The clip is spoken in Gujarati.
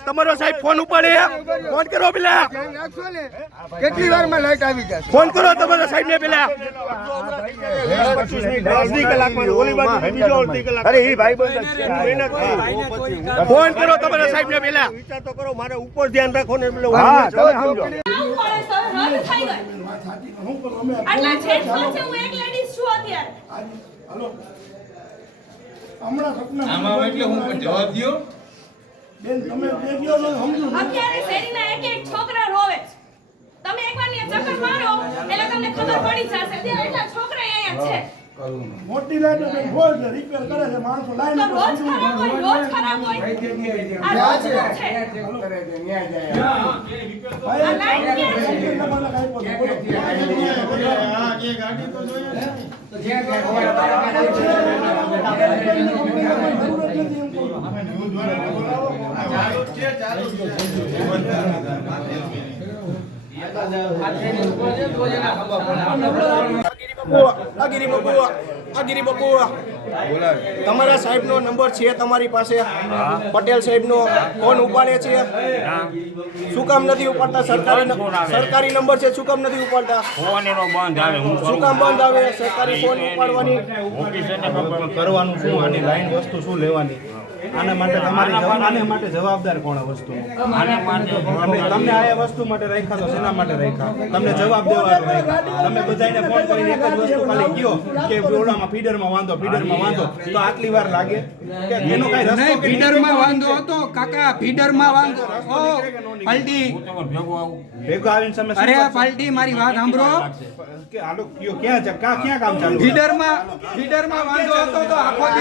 તમારો સાહેબ ફોન ઉપાડે ફોન કરો પેલા કેટલી વાર માં લાઈટ આવી જશે ફોન કરો તમારા સાહેબ ને પેલા ફોન કરો તમારા સાહેબ ને પેલા વિચાર તો કરો મારે ઉપર ધ્યાન રાખો ને જવાબ દો બેન તમે અત્યારે શેરીના એક છોકરા રોવે છે તમે એકવાર ની ચક્કર મારો એટલે તમને ખબર પડી જશે ત્યાં એટલા છોકરા અહીંયા છે મોટી લાઈટ ને રોજ રિપેર કરે છે માણસો લાઈન તો રોજ ખરાબ હોય આ રોજ છે કરે છે ન્યાય જાય આ લાઈટ ક્યાં છે આ ગાડી તો જોઈએ તો તમારા સાહેબ નો નંબર છે તમારી પાસે પટેલ સાહેબ નો ફોન ઉપાડે છે શું કામ નથી ઉપાડતા સરકારી નંબર છે શું કામ નથી ઉપાડતા ફોન એનો બંધ આવે શું કામ બંધ આવે સરકારી ફોન ઉપાડવાની કરવાનું શું આની લાઈન વસ્તુ શું લેવાની આના માટે આને માટે જવાબદાર કોણ વસ્તુ તમને આ વસ્તુ માટે રાખ્યા તો શેના માટે રાખ્યા તમને જવાબ દેવાનો રાખ્યા તમે બધાને ફોન કરીને એક જ વસ્તુ ખાલી કયો કે ઓલામાં ફીડરમાં વાંધો તો આટલી વાર લાગે કે એનો કઈ રસ્તો નહીં ફીડરમાં વાંધો હતો કાકા ફીડરમાં વાંધો ઓ પલટી ભેગો આવીને સમસ્યા અરે પલટી મારી વાત સાંભળો કે આલો કયો ક્યાં કામ ચાલુ ફીડરમાં વાંધો હતો તો આખો